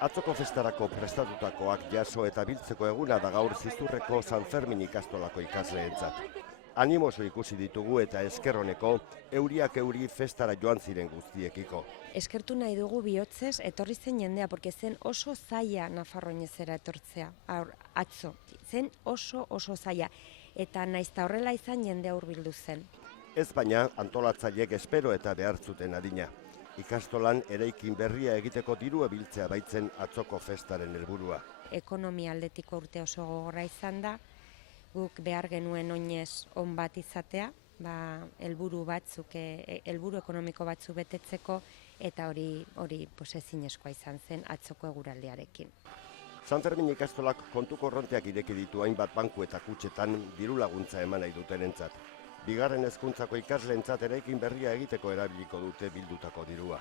Atzoko festarako prestatutakoak jaso eta biltzeko eguna da gaur Zizurreko San Fermin ikastolako ikasleentzat. Animoso ikusi ditugu eta eskerroneko euriak euri festara joan ziren guztiekiko. Eskertu nahi dugu bihotzez etorri zen jendea, porque zen oso zaila Nafarroinezera etortzea, atzo. Zen oso zaila, eta naizta horrela izan jendea hurbildu zen. Ez baina antolatzaileek espero eta behar zuten adina. Ikastolan eraikin berria egiteko dirua biltzea baitzen atzoko festaren helburua. Ekonomia aldetiko urte oso gogorra izan da, guk behar genuen oinez on bat izatea, helburu batzuk, helburu ekonomiko batzuk betetzeko, eta hori ezinezkoa izan zen atzoko eguraldiarekin. San Fermin ikastolak kontu korronteak ireki ditu hainbat banku eta kutxetan diru laguntza eman nahi dutenentzat. Bigarren hezkuntzako ikasleentzat eraikin berria egiteko erabiliko dute bildutako dirua.